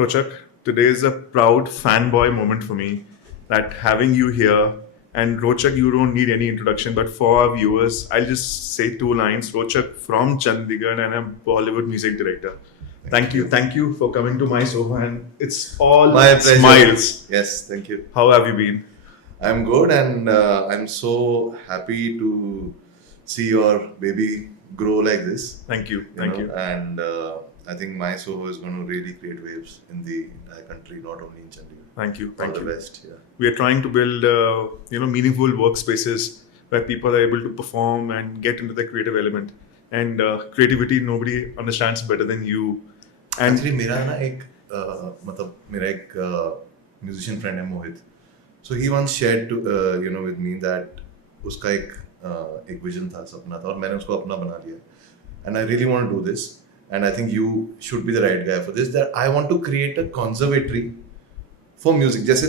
Rochak, today is a proud fanboy moment for me that having you here. And Rochak, you don't need any introduction, but for our viewers, I'll just say two lines. Rochak from Chandigarh and a Bollywood music director. Thank you for coming to my Soho, and it's all My pleasure. smiles. Yes, thank you. How have you been? I'm good, and I'm so happy to see your baby grow like this. Thank you, thank you. And I think my Soho is going to really create waves in the entire country, not only in Chandigarh. Thank you, All thank the you. best. Yeah. We are trying to build meaningful workspaces where people are able to perform and get into the creative element, and creativity nobody understands better than you. And Actually, मेरा ना एक मतलब मेरा एक musician friend है मोहित. So he once shared to with me that उसका एक vision था, सपना था, और मैंने उसको अपना बना लिया. And I really want to do this, and I think you should be the right guy for this. That I want to create a conservatory for music. जैसे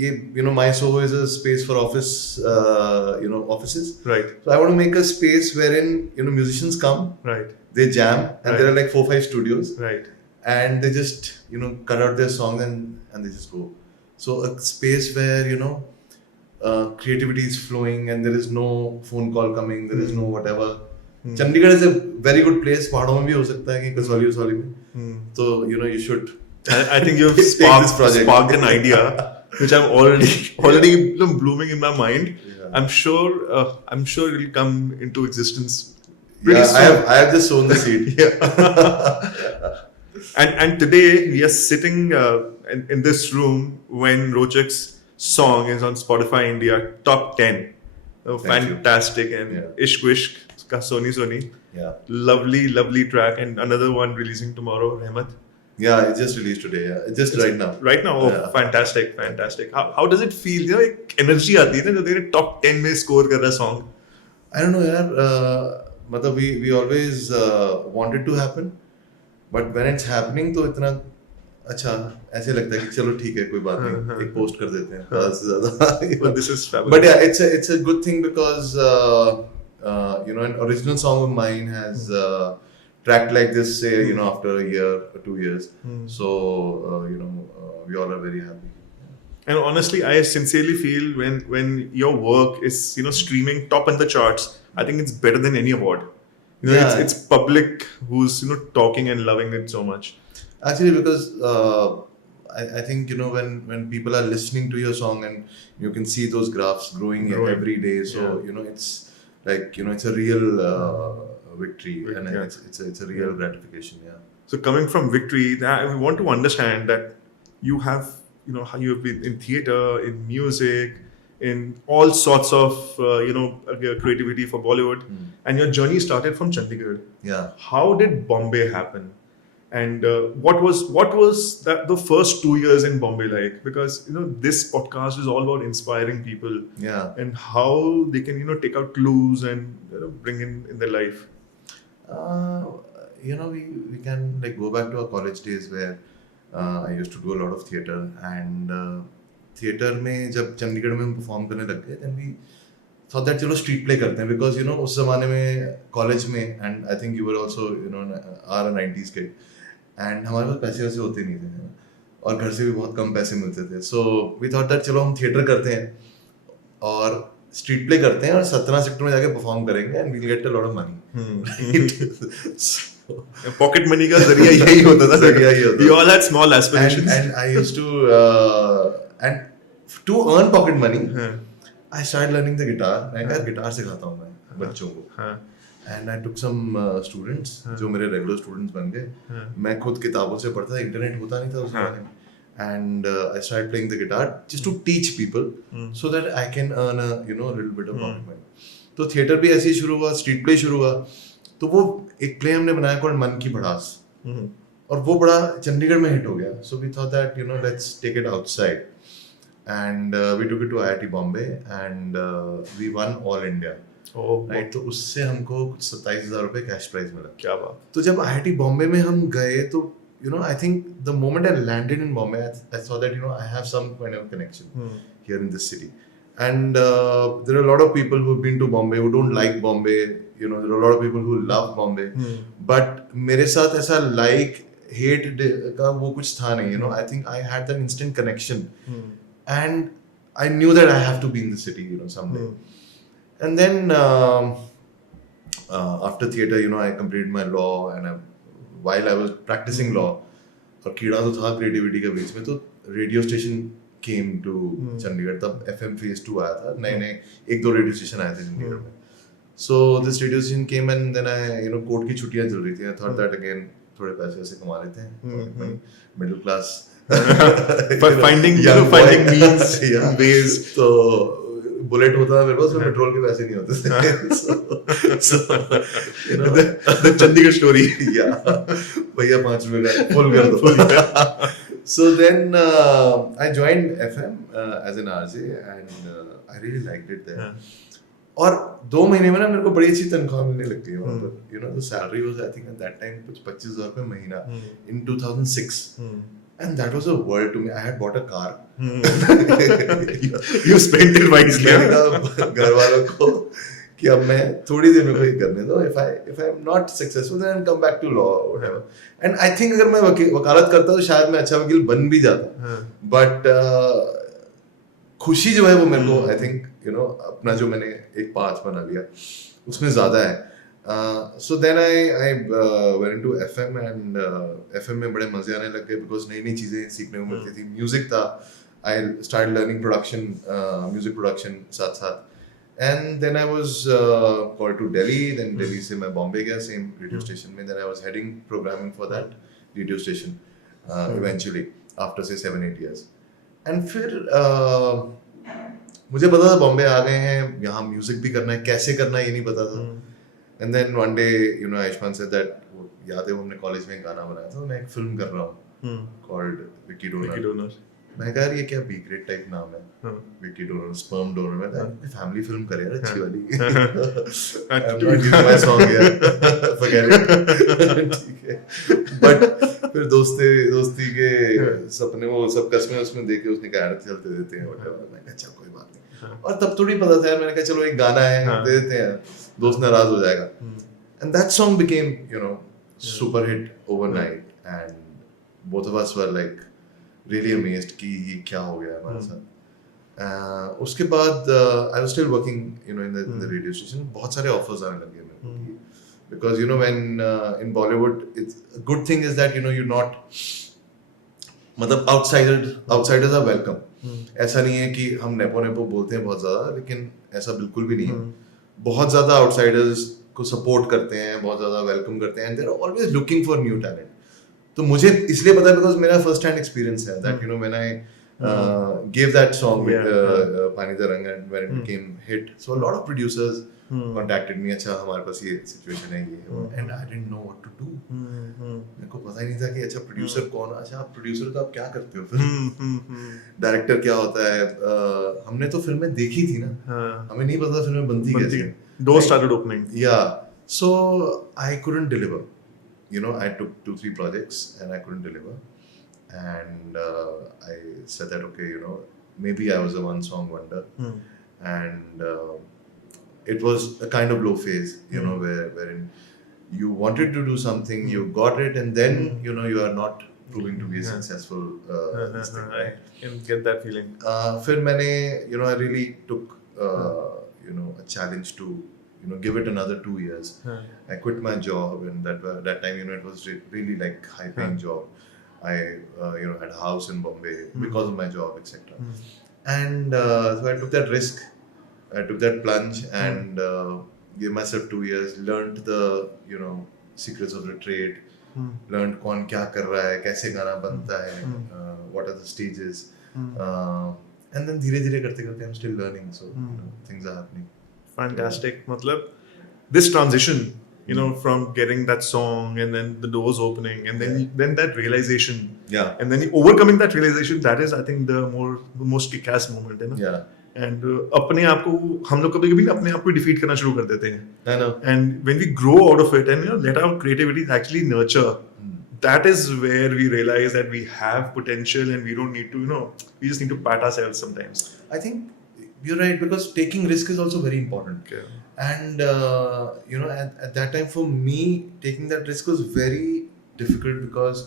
ये my Soho is a space for office offices. right, So I want to make a space wherein musicians come, right, they jam, and there are Right. like 4-5 studios, right. and they just cut out their songs and they just go. So a space where creativity is flowing and there is no phone call coming, there is no whatever. Chandigarh is a very good place. पहाड़ों में भी हो सकता है कि कसौली वसौली में. So you should. I think you've Take this project. sparked an idea which I'm already blooming in my mind. Yeah. I'm sure it will come into existence pretty Yeah, soon. I have just sown the seed. And today we are sitting in this room when Rochak's song is on Spotify India top 10. Oh, Thank you. fantastic. And Yeah. Ishq Wishq ka Soni. Yeah. Lovely track, and another one releasing tomorrow, Rehmat. Yeah, it just released today. Yeah, it's just right now. Right now, oh, Yeah. fantastic. How does it feel? एक energy आती है ना जब तेरे top 10 में score कर रहा song. I don't know, यार. मतलब we always want it to happen, but when it's happening तो इतना अच्छा ऐसे लगता है कि चलो ठीक है कोई बात नहीं, एक पोस्ट कर देते हैं ज़्यादा से ज़्यादा. But this is fabulous. But yeah, it's a good thing because an original song of mine has tracked like this, say after a year or 2 years. So we all are very happy. And honestly, I sincerely feel when your work is streaming top in the charts, I think it's better than any award. Yeah. It's public who's talking and loving it so much. Actually, because I think when people are listening to your song and you can see those graphs growing every day, so it's like it's a real victory, and Yeah. it's a real gratification. Yeah. So coming from Victory, we want to understand that you have how you have been in theater, in music, in all sorts of creativity for Bollywood, and your journey started from Chandigarh. Yeah. How did Bombay happen? And what was the first 2 years in Bombay like? Because this podcast is all about inspiring people Yeah. and how they can take out clues and bring in their life. We can like go back to our college days where I used to do a lot of theater, and theater में जब चंडीगढ़ में हम perform करने लग गए, then we thought that चलो street play करते हैं, because उस ज़माने में college में, and I think you were also are a 90s kid, and हमारे पास पैसे वैसे होते नहीं थे और घर से भी बहुत कम पैसे मिलते थे. So we thought that चलो हम theater करते हैं और street play करते हैं और 17 सेक्टर में जाके perform करेंगे and we'll get a lot of money. So, pocket money का जरिया यही होता था. जरिया यही होता था. We all had small aspirations. and I used to and to earn pocket money, I started learning the guitar. मैं यार गिटार सिखाता हूँ मैं बच्चों को. हाँ. And I took some students जो मेरे regular students बन गए. मैं खुद किताबों से पढ़ता था, इंटरनेट होता नहीं था उस जमाने में. And I started playing the guitar just to teach people so that I can earn a little bit of pocket money. तो थिएटर भी ऐसे ही शुरू हुआ, स्ट्रीट प्ले शुरू हुआ. तो वो एक प्ले हमने बनाया कॉल्ड मन की भड़ास, और वो बड़ा चंडीगढ़ में हिट हो गया. So we thought that let's take it outside, and we took it to IIT Bombay, and we won all India. Right. तो उससे हमको कुछ 27,000 रुपए कैश प्राइज मिला. क्या बात. तो जब IIT बॉम्बे में हम गए तो I think the moment I landed in Bombay, I saw that I have some kind of connection here in this city. And there are a lot of people who've been to Bombay who don't like Bombay. There are a lot of people who love Bombay. But मेरे साथ ऐसा like hate का वो कुछ था नहीं, you know. I think I had that instant connection, and I knew that I have to be in the city, you know, someday. And then after theatre, you know, I completed my law, and while I was practicing law, और कीड़ा तो था creativity के बीच में, तो radio station came to Chandigarh. तब FM phase 2 आया था, नए नए 1-2 radio station आए थे चंडीगढ़ में. So this radio station came, and then I, you know, court की छुट्टियां चल रही थी. I thought that again थोड़े पैसे ऐसे कमा लेते हैं, middle class. But finding means, ways. तो बुलेट होता है मेरे पास, पर पेट्रोल के पैसे नहीं होते थे. So you know, the Chandigarh story. Yeah, भैया 5 रुपए का फुल कर दो. So then I joined FM as an RJ, and I really liked it there. और 2 महीने में ना मेरे को बड़ी अच्छी तनख्वाह मिलने लग गई वहाँ पर. You know, the salary was, I think at that time कुछ 25,000 रुपए महीना in 2006. And that was a world to me. I had bought a car. You spent it wisely. घर वालों को कि अब मैं थोड़ी देर में कोई करने दो. If I am not successful, then I'll come back to law or whatever. And I think अगर मैं वकालत करता तो शायद मैं अच्छा वकील बन भी जाता. But खुशी जो है वो मेरे को, I think, you know, अपना जो मैंने एक पाथ बना लिया उसमें ज़्यादा है. So then I went into FM, and FM में बड़े मजे आने लग गए because नई नई चीज़ें सीखने को मिलती थी. म्यूजिक था, I started learning production, music production साथ साथ. And then I was called to Delhi. Then Delhi से मैं बॉम्बे गया, same radio station में. Then I was heading programming for that radio station eventually after say 7-8 years. And फिर मुझे पता था बॉम्बे आ गए हैं, यहाँ म्यूजिक भी करना है, कैसे करना है ये नहीं पता था. And then one day, you know, Ayushmann said that, याद है वो हमने कॉलेज में गाना बनाया था, मैं एक फिल्म कर रहा हूँ called Vicky Donor. मैं कह रही है क्या बी ग्रेड टाइप नाम है, विकी डोनर, स्पर्म डोनर. मैं कहा फैमिली फिल्म करे यार अच्छी वाली. I'm not using my song here, forget it. ठीक है. But फिर दोस्ती के सपने वो सब कसमें उसमें देखे, उसने कहा यार चलते देते हैं whatever. मैं कहा अच्छा कोई बात नहीं. और तब थोड़ी पता था यार, मैंने कहा चलो एक गाना है दे देते हैं, दोस्त नाराज हो जाएगा. And that song became, you know, super hit overnight, and both of us were like really amazed कि ये क्या हो गया हमारे साथ. उसके बाद I was still working, you know, in the radio station. बहुत सारे offers आने लगे मेरे को, because you know when in Bollywood, it's a good thing is that, you know, you're not, मतलब outsiders are welcome. ऐसा नहीं है कि हम नेपो बोलते हैं बहुत ज़्यादा, लेकिन ऐसा बिल्कुल भी नहीं है. बहुत ज़्यादा outsiders को support करते हैं, बहुत ज़्यादा welcome करते हैं, and they're always looking for new talent. तो मुझे इसलिए पता है because मेरा first hand experience है that, you know, when I gave that song with Pani Da Rang, and when it became hit, so a lot of producers contacted me. अच्छा हमारे पास ये situation है ये, and I didn't know what to do. मेरे को पता ही नहीं था कि अच्छा producer कौन है. अच्छा आप producer तो आप क्या करते हो फिर, director क्या होता है. हमने तो फिल्में देखी थी ना, हमें नहीं पता फिल्में बनती कैसे. Doors started opening. Yeah, so I couldn't deliver. You know, I took 2-3 projects and I couldn't deliver, and I said that okay, you know, maybe I was a one song wonder, and it was a kind of low phase, you know, wherein you wanted to do something, you got it, and then you know you are not proving to be a successful this thing, right? I can get that feeling. फिर मैंने, you know, I really took you know, a challenge to, you know, give it another 2 years. I quit my job, and that time, you know, it was really like high paying job. I you know, had a house in Bombay because of my job, etc. And so I took that risk, I took that plunge, and gave myself 2 years, learned the, you know, secrets of the trade, learned कौन क्या कर रहा है, कैसे गाना बनता है, what are the stages, and then धीरे धीरे करते करते I'm still learning, so you know, things are happening. Fantastic. Matlab, this transition, you know, from getting that song and then the doors opening and then that realization, and then overcoming that realization, that is, I think, the most kick-ass moment, you know. Yeah. And अपने आप को हम लोग कभी-कभी अपने आप को defeat करना शुरू कर देते हैं. I know. And when we grow out of it and, you know, let our creativity actually nurture, that is where we realize that we have potential and we don't need to, you know, we just need to pat ourselves sometimes. I think you're right, because taking risk is also very important. Okay. And you know, at that time for me, taking that risk was very difficult because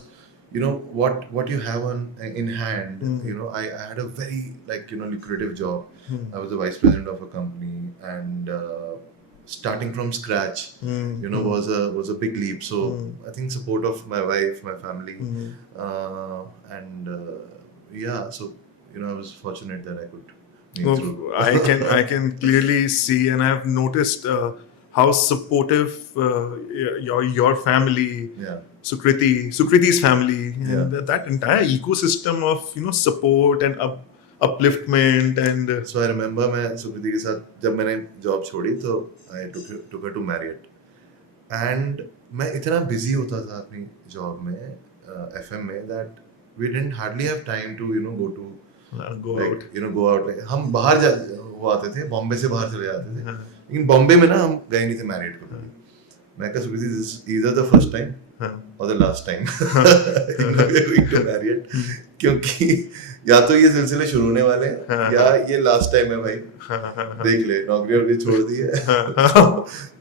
you know what you have on in hand. You know, I had a very like you know lucrative job. I was the vice president of a company, and starting from scratch, you know, was a big leap. So I think support of my wife, my family, and yeah, so you know I was fortunate that I could make through. No, I can clearly see, and I've noticed how supportive your family, Yeah. Sukriti's family, and Yeah. that entire ecosystem of support and upliftment and So I remember मैं सुकृति के साथ जब मैंने job छोड़ी तो I took her to Marriott, and मैं इतना busy होता था अपनी जॉब में FM में that we didn't hardly have time to you know go to go like out. you know go out like हम बाहर जा वो आते थे, बॉम्बे से बाहर चले जाते थे, लेकिन बॉम्बे में ना हम गए नहीं थे मैरिड को कभी। मैं कहा Sukriti this is either the first time or the last time going to married, क्योंकि या तो ये सिलसिले शुरू होने वाले हैं या ये लास्ट टाइम है भाई, देख ले नौकरी वोकरी छोड़ दी है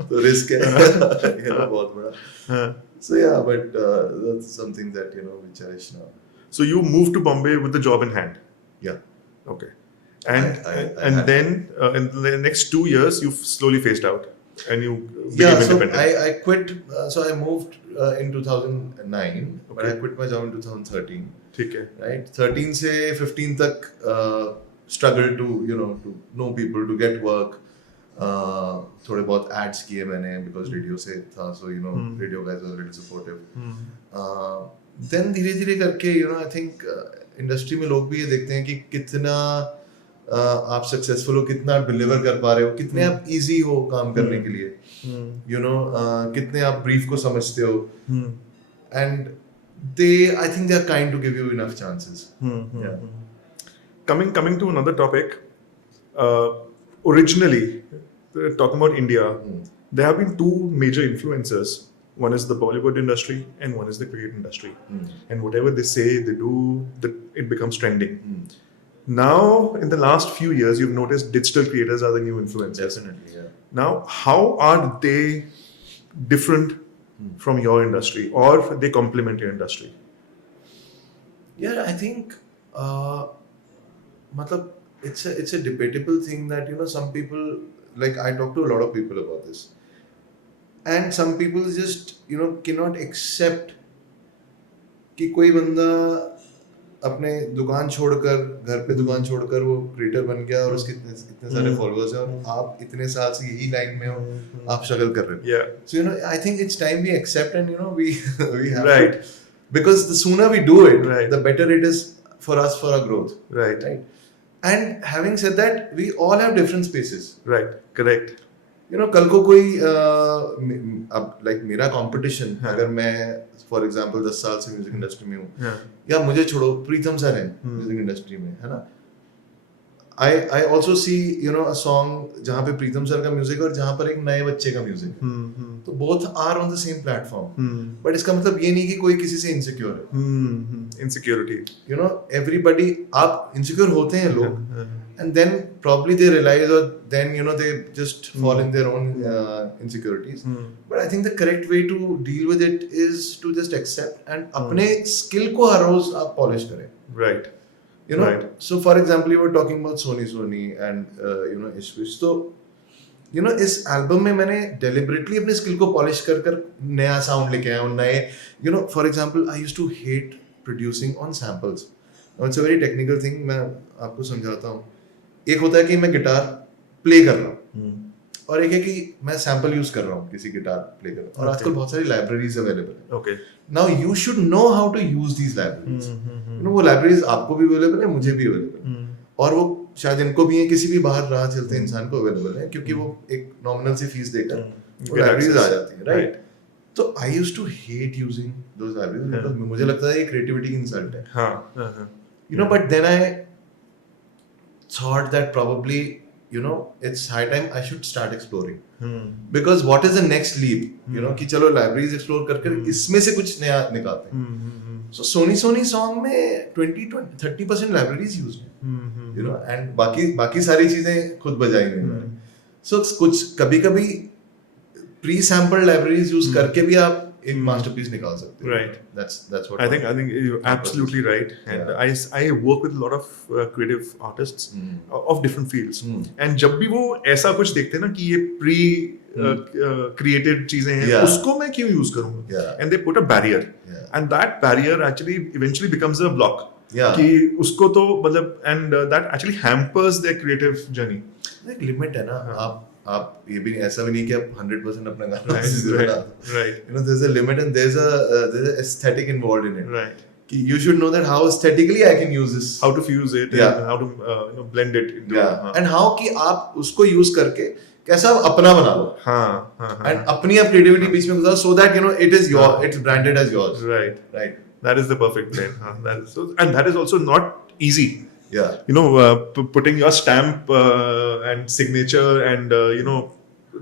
तो रिस्क है ये ना बहुत बड़ा। So yeah, but that's something that you know we cherish now. So you moved to Bombay with the job in hand. Yeah. Okay. And I and had- then in the next 2 years you've slowly phased out and you became Yeah, so independent. I quit. So I moved in 2009, but Okay. I quit my job in 2013. ठीक है. Right, 13 से 15 तक struggle to you know people to get work. थोड़े बहुत ads किए मैंने because radio से था, so you know radio guys were really supportive. Then धीरे धीरे करके you know I think industry में लोग भी ये देखते हैं कि कितना आप सक्सेसफुल हो, कितना डिलीवर कर पा रहे हो, कितने आप इजी हो काम करने के लिए, यू नो कितने आप ब्रीफ को समझते हो, and they I think they are kind to give you enough chances. Yeah. Coming to another topic, originally talking about India, there have been two major influencers. One is the Bollywood industry and one is the cricket industry. And whatever they say, they do, it becomes trending. Now, in the last few years, you've noticed digital creators are the new influencers. Definitely, yeah. Now, how are they different from your industry, or they complement your industry? Yeah, I think matlab, it's a debatable thing that you know some people, like I talk to a lot of people about this, and some people just you know cannot accept कि कोई बंदा अपने दुकान छोड़कर, घर पे दुकान छोड़कर वो क्रिएटर बन गया और उसके इतने सारे फॉलोअर्स हैं और आप इतने साल से यही लाइन में हो, आप स्ट्रगल कर रहे हो. Yeah. So you know I think it's time we accept and you know we have Right. to, because the sooner we do it, Right. the better it is for us for our growth. Right. Right. And having said that, we all have different spaces. Right. Correct. You know, कल को कोई अब like मेरा competition, अगर मैं for example 10 साल से music industry में हूँ, या मुझे छोड़ो प्रीतम सर हैं म्यूजिक इंडस्ट्री में, है ना, I also see you know a song जहाँ पे प्रीतम सर का म्यूजिक और जहाँ पर एक नए बच्चे का म्यूजिक है, तो both are on the same platform. But इसका मतलब ये नहीं कि कोई किसी से इनसिक्योर है. Insecurity. You know, everybody, आप इनसिक्योर होते हैं लोग, and then probably they realize or then you know they just fall in their own insecurities. But I think the correct way to deal with it is to just accept and अपने skill को हर रोज आप polish करें. Right. You know, Right. so for example, you were talking about Sony and you know Ishwish. So you know इस album में मैंने deliberately अपने skill को polish कर नया साउंड लेके आया हूँ, नए you know for example I used to hate producing on samples. Now it's a very technical thing, मैं आपको समझाता हूँ. एक होता है कि मैं गिटार प्ले कर रहा हूँ और एक है कि मैं सैम्पल यूज कर रहा हूँ किसी गिटार प्ले कर रहा हूँ, और आजकल बहुत सारी लाइब्रेरीज अवेलेबल है. Okay. Now you should know how to use these libraries. You know वो लाइब्रेरीज आपको भी अवेलेबल है, मुझे भी अवेलेबल है, और वो शायद इनको भी है, किसी भी बाहर राह चलते इंसान को अवेलेबल है, क्योंकि वो एक नॉमिनल सी फीस देकर वो Get लाइब्रेरीज access. आ जाती है. राइट. तो I used to hate using those libraries because मुझे लगता है ये क्रिएटिविटी की इंसल्ट है. हाँ. You know, but then I thought that probably, you know, it's high time I should start exploring. Because what is the next leap? You know, कि चलो libraries explore कर इसमें से कुछ नया निकालते हैं. So Sony song में 20-30% libraries used हैं. You know, and बाकी सारी चीजें खुद बजाई हुई हैं. So कुछ कभी-कभी pre-sampled libraries use करके भी आप एक masterpiece निकाल सकते हो. Right. That's what I think you're absolutely right, and I work with a lot of creative artists of different fields, and जब भी वो ऐसा कुछ देखते हैं ना कि ये pre created चीजें हैं, उसको मैं क्यों use करूँगा? And they put a barrier, and that barrier actually eventually becomes a block. कि उसको तो मतलब and that actually hampers their creative journey. एक लिमिट है ना. आप ये भी ऐसा भी नहीं कि आप 100% अपना गाना right. You know, there's a limit and there's a aesthetic involved in it. Right. कि you should know that how aesthetically I can use this. How to fuse it and how to blend it into and how कि आप उसको use करके कैसा अपना बना लो. And अपनी आप creativity बीच में गुजारो so that you know it is your it's branded as yours. Right. That is the perfect blend. That is so, and that is also not easy. Yeah. You know, putting your stamp and signature and you know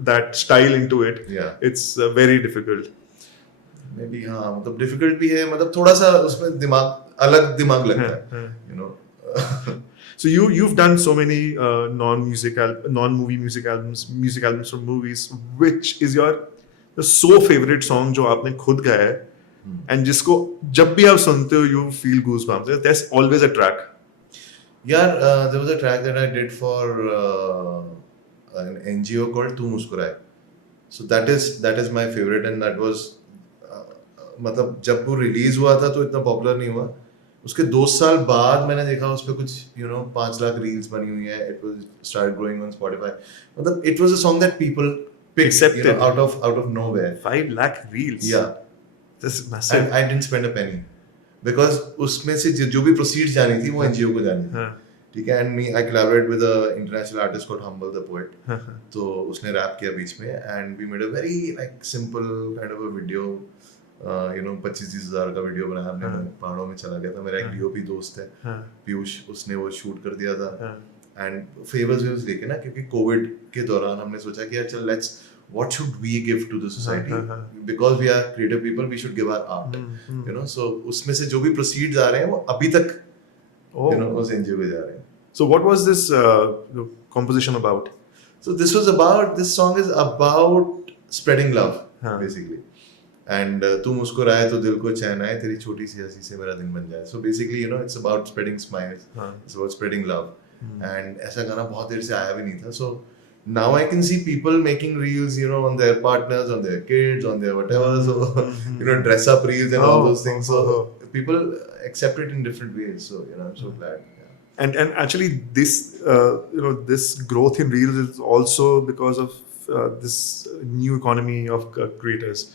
that style into it. Yeah. It's very difficult. Maybe हाँ मतलब difficult भी है मतलब थोड़ा सा उसमें अलग दिमाग लगता है. You know. So you've done so many non-movie music albums from movies. Which is your so favorite song जो आपने खुद गाया है and जिसको जब भी आप सुनते हो you feel goosebumps. There's always a track. Yeah, there was a track that I did for an NGO called तू मुस्कुराए. So that is my favorite and that was मतलब जब वो रिलीज हुआ था तो इतना पॉपुलर नहीं हुआ. उसके 2 साल बाद मैंने देखा उस पे कुछ 5 लाख रील्स बनी हुई है. It was started growing on Spotify. मतलब it was a song that people picked out of nowhere. 5 lakh reels. Yeah. This is massive. I didn't spend a penny. Because उसमें से जो भी प्रोसीड्स जानी थी वो एनजीओ को जानी थी. ठीक है. And I collaborate with a international artist called Humble the poet. तो उसने रैप किया बीच में and we made a very like simple kind of a video. 25-30 हज़ार का वीडियो बनाया हमने. पहाड़ों में चला गया था. मेरा एक डीओपी दोस्त है पीयूष, उसने वो शूट कर दिया था. एंड फेवर्स लेके ना क्योंकि कोविड के दौरान हमने सोचा कि यार चल let's what should we give to the society because we are creative people, we should give our art. You know, so उसमें से जो भी proceeds आ रहे हैं वो अभी तक उस NGO पे जा रहे हैं. So what was this composition about? So this song is about spreading love basically. And तू मुस्कुराए तो दिल को चैन आए, तेरी छोटी सी हंसी से मेरा दिन बन जाए. So basically it's about spreading smiles. It's about spreading love. And ऐसा गाना बहुत देर से आया भी नहीं था. So now I can see people making reels, on their partners, on their kids, on their whatever, so dress up reels and all those things. So people accept it in different ways. So I'm so glad. Yeah. And actually this this growth in reels is also because of this new economy of creators.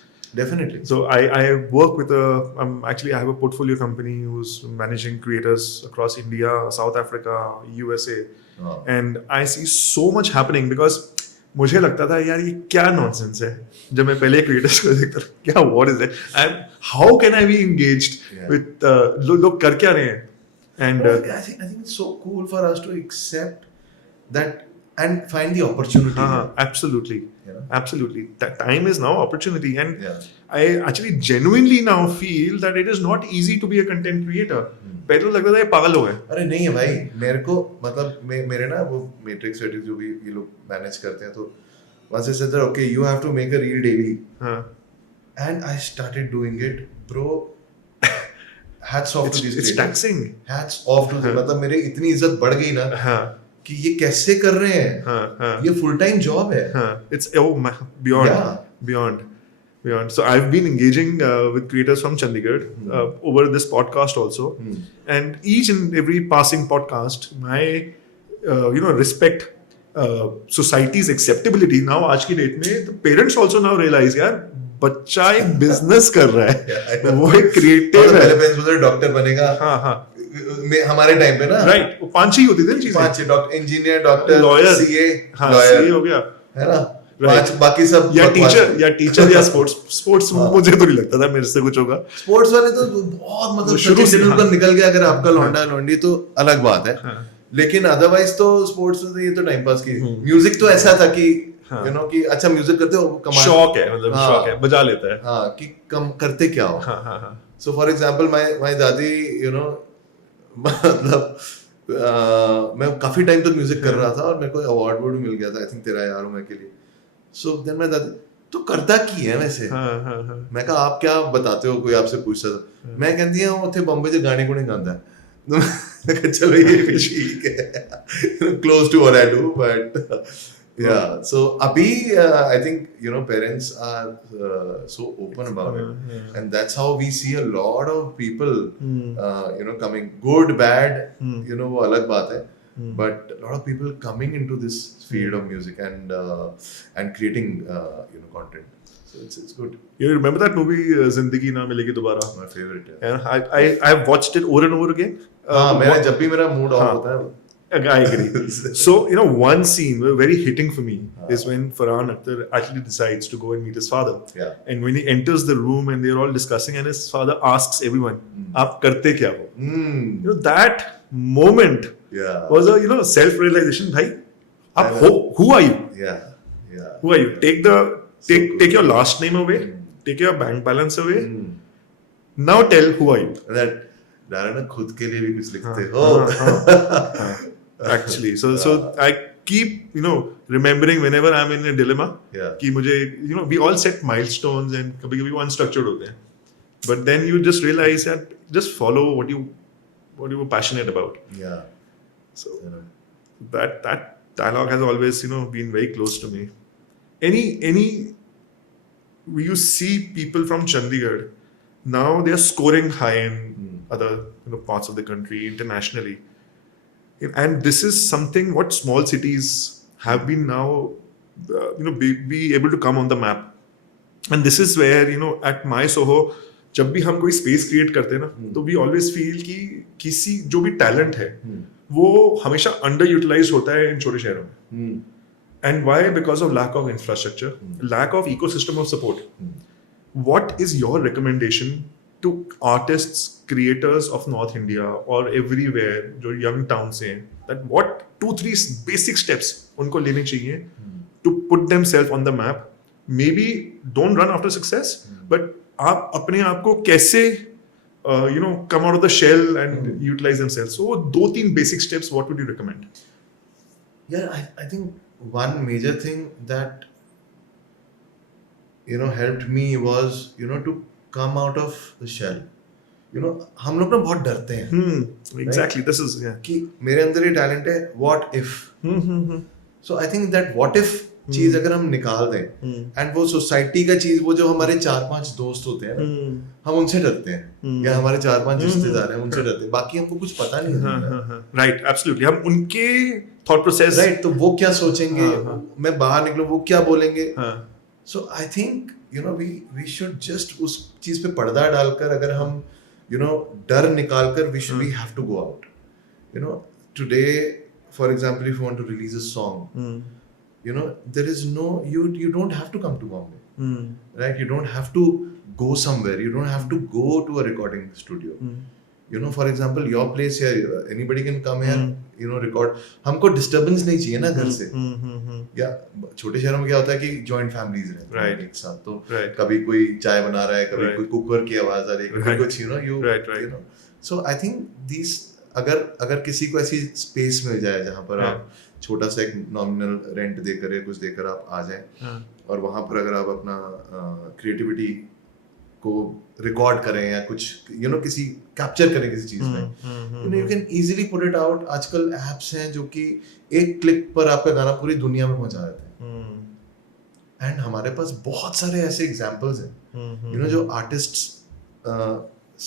Definitely. So I work with actually I have a portfolio company who's managing creators across India, South Africa, USA. And I see so much happening because मुझे लगता था यार ये क्या nonsense है. जब मैं पहले क्रिएटर्स को देखता था क्या what is it, how can I be engaged with लोग कर क्या रहे हैं. And I think it's so cool for us to accept that and find the opportunity. Absolutely. Absolutely. That time is now opportunity. And I actually genuinely now feel that it is not easy to be a content creator. पहले तो लगता था ये पागल हो गए. अरे नहीं है भाई. मेरे को मतलब मेरे ना वो मैट्रिक्स जो भी ये लोग मैनेज करते हैं तो once I said that okay you have to make a reel daily. And I started doing it, bro. Hats off to these creators. It's taxing. Hats off to them. मतलब मेरे इतनी इज्जत बढ़ गई ना कि ये कैसे कर रहे हैं. ये full time job है. It's beyond. So I've been engaging with creators from Chandigarh over this podcast also, and each and every passing podcast, my respect society's acceptability. Now, आज की डेट में the parents also now realize यार बच्चा एक business कर रहा है, वो एक क्रिएटिव है. पहले पेरेंट्स बोलते डॉक्टर बनेगा. हमारे टाइम पे ना राइट 5 ही होती थी चीजें. 5 doctor, engineer, doctor, lawyer, CA, CA हो गया है ना. बाकी सब या टीचर या स्पोर्ट्स मुझे तो नहीं लगता था मेरे से कुछ होगा. स्पोर्ट्स वाले तो बहुत मतलब शुरू से निकल गया. अगर आपका लौंडा लौंडी तो अलग बात है, लेकिन अदरवाइज तो स्पोर्ट्स में ये तो टाइम पास की. म्यूजिक तो ऐसा था कि कि अच्छा म्यूजिक करते हो, कमाल, शौक है, मतलब शौक है, बजा लेता है. कि कम करते क्या हो. सो फॉर एग्जांपल माय दादी मतलब मैं काफी टाइम तक म्यूजिक कर रहा था और मेरे को अवार्ड भी मिल गया था. आई थिंक तेरा यार हूं मैं के लिए. So then my dad, तो करता की है वैसे मैं कहा आप क्या बताते हो कोई आपसे पूछता था मैं कहती हूँ ਉੱਥੇ ਬੰਬੇ 'ਚ ਗਾਣੇ ਕੋਣੇ ਗਾਉਂਦਾ तो मैं कहा चलो ये भी ठीक है close to what I do but yeah so abhi I think parents are so open about it and that's how we see a lot of people coming good bad वो अलग बात है but a lot of people coming into this field of music and creating content so it's good. You remember that movie Zindagi Na Milegi Dobara? My favorite I've watched it over and over again. हाँ मैंने जब भी मेरा mood off होता है I agree. So, one scene very hitting for me is when Farhan Akhtar actually decides to go and meet his father. Yeah. And when he enters the room and they're all discussing and his father asks everyone, "Aap karte kya ho?" That moment was a self-realization. Bhai, who are you? Yeah. Who are you? Take your last name away. Take your bank balance away. Now tell who are you? That director खुद के लिए भी कुछ लिखते हो actually so I keep remembering whenever I'm in a dilemma कि मुझे we all set milestones and कभी-कभी वो unstructured होते हैं but then you just realize that just follow what you were passionate about so that dialogue has always been very close to me. Any you see people from Chandigarh now they are scoring high in other parts of the country internationally and this is something what small cities have been now be able to come on the map and this is where at my Soho जब भी हम कोई space create करते हैं ना तो we always feel कि किसी जो भी टैलेंट है वो हमेशा अंडर यूटिलाइज होता है इन छोटे शहरों में and why? Because of lack of infrastructure, lack of ecosystem of support. What is your recommendation to artists, creators of North India or everywhere जो young towns हैं that what 2-3 basic steps उनको लेने चाहिए to put themselves on the map? Maybe don't run after success, but आप अपने आप को कैसे come out of the shell and utilize themselves. So 2-3 basic steps, what would you recommend? Yeah, I think one major thing that helped me was to come out of the shell. हम लोग ना बहुत डरते हैं exactly this is कि मेरे अंदर ये टैलेंट है what if so I think that what if चीज अगर हम निकाल दें एंड वो सोसाइटी का चीज वो जो हमारे 4-5 दोस्त होते हैं ना हम उनसे डरते हैं या हमारे 4-5 रिश्तेदार हैं उनसे डरते हैं बाकी हमको कुछ पता नहीं है राइट एब्सोल्युटली हम उनके थॉट प्रोसेस राइट तो वो क्या सोचेंगे मैं बाहर निकलूं वो क्या बोलेंगे so I think we should just उस चीज पे पर्दा डालकर अगर हम डर निकालकर we have to go out today for example if you want to release a song there is no you don't have to come to Bombay right you don't have to go somewhere you don't have to go to a recording studio for example your place here anybody can come here record हमको disturbance नहीं चाहिए ना घर से या छोटे शहरों में क्या होता है कि joint families रहते हैं एक साथ तो कभी कोई चाय बना रहा है कभी कोई कुकर की आवाज आ रही है कभी कुछ you know so I think these अगर किसी को ऐसी स्पेस मिल जाए जहाँ पर आप छोटा सा एक नॉमिनल रेंट देकर या कुछ देकर आप आ जाएं और वहाँ पर अगर आप अपना क्रिएटिविटी को रिकॉर्ड करें या कुछ किसी कैप्चर करें किसी चीज में you can easily put it out आजकल एप्स हैं जो कि एक क्लिक पर आपका गाना पूरी दुनिया में पहुंचा देते हैं एंड हमारे पास बहुत सारे ऐसे एग्जांपल्स हैं जो आर्टिस्ट्स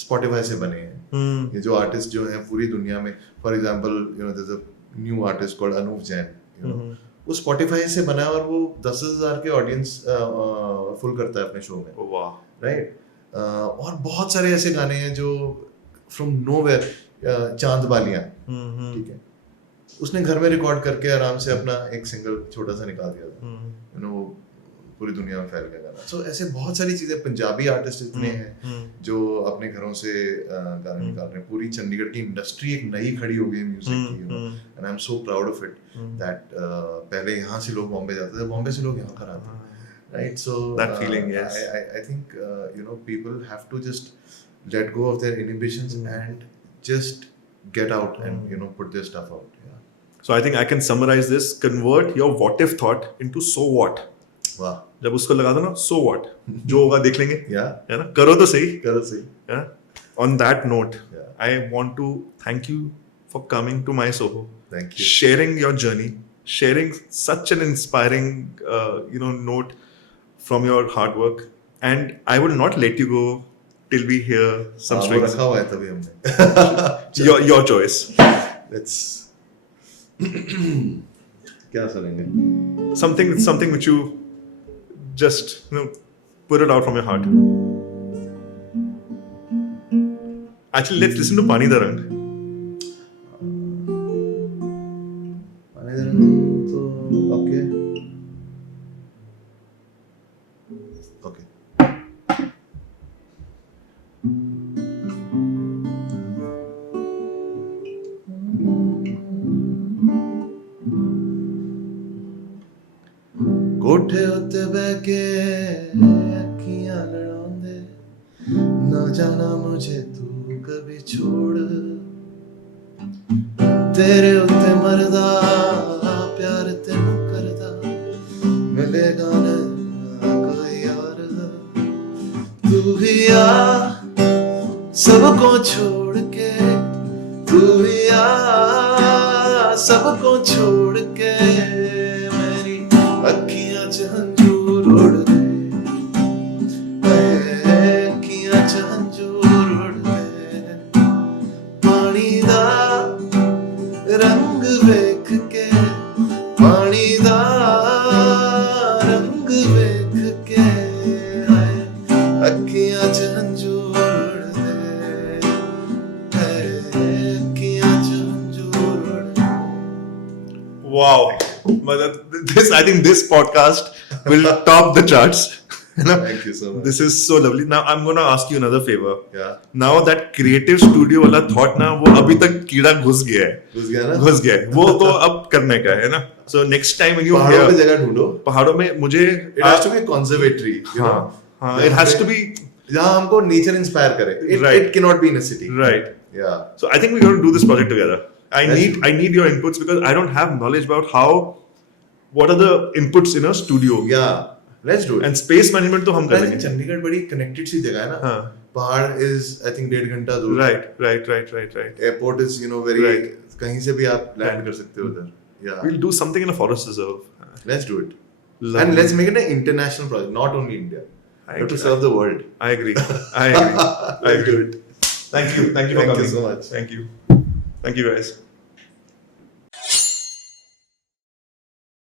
स्पॉटिफाई से बने हैं ये जो आर्टिस्ट जो हैं पूरी दुनिया में for example there is a new artist called Anoop Jain वो स्पॉटिफाई से बना और वो 10,000 के ऑडियंस फुल करता है अपने शो में राइट और बहुत सारे ऐसे गाने हैं जो फ्रॉम नोवेयर चांद बालियां ठीक है उसने घर में रिकॉर्ड करके आराम से अपना एक सिंगल छोटा सा निकाल दिया था वो पूरी दुनिया में फैल गया गाना सो ऐसे बहुत सारी चीजें पंजाबी आर्टिस्ट इतने हैं जो अपने घरों से गाने निकाल रहे हैं पूरी चंडीगढ़ की इंडस्ट्री एक नई खड़ी हो गई म्यूजिक की and I am so proud of it that पहले यहाँ से लोग बॉम्बे जाते थे बॉम्बे से लोग यहाँ पर आते हैं right so that feeling yes I think people have to just let go of their inhibitions and just get out and put their stuff out so I think I can summarize this convert your what if thought into so what wow जब उसको लगा दो ना, so what, जो होगा देख लेंगे, Yeah. है ना, करो तो सही, करो सही. है ना. On that note, Yeah. I want to thank you for coming to my Soho, Thank you. sharing your journey, sharing such an inspiring, note from your hard work, and I will not let you go till we hear some वो strings. रखा हुआ है तभी हमने. Your choice. Let's. क्या सुनेंगे? Something which you just put it out from your heart. Actually, let's listen to Pani Darang. तो okay. Okay. कोठे उत्ते बह के अखियां लड़ांदे ना जाना मुझे तू कभी छोड़ तेरे उत्ते मरदा प्यार तेनू करदा मिलेगा ना कोई यार तू भी आ सबको छोड़ के तू भी आ सबको छोड़ के मेरी अखियां च हंजूर उड़ गए अखियां च हंजूर उड़ गए पानी दा रंग वेख के पानी दा रंग वेख के हाय अखियां च हंजूर उड़ गए हाय अखियां च हंजूर उड़ गए. Wow. I think this podcast will top the charts. Thank you so much. This is so lovely. Now I'm going to ask you another favor. Yeah. Now that creative studio वाला thought ना, वो अभी तक कीड़ा घुस गया है. घुस गया ना? घुस गया है. वो तो अब करने का है ना. So next time when you पहाड़ों पे hear जगह ढूंढो. पहाड़ों में मुझे It has to be a conservatory. You हाँ, know? हाँ, it has to be जहाँ हमको नेचर इंस्पायर करे. Right. It cannot be in a city. right. Yeah. So I think we're going to do this project together. Yes. I need your inputs because I don't have knowledge about what are the inputs in a studio. Yeah. Let's do it. And space management तो हम I कर think लेंगे. चंडीगढ़ बड़ी connected सी जगह है ना. हाँ. पहाड़ is I think 1.5 घंटा दूर. Right. Airport is very Right. कहीं से भी आप land कर सकते हो उधर. Yeah. We'll do something in a forest reserve. Let's do it. Lovely. And let's make it an international project, not only India. We have to serve the world. I agree. I agree. Let's do it. Thank you for Thank you coming. so much. Thank you guys.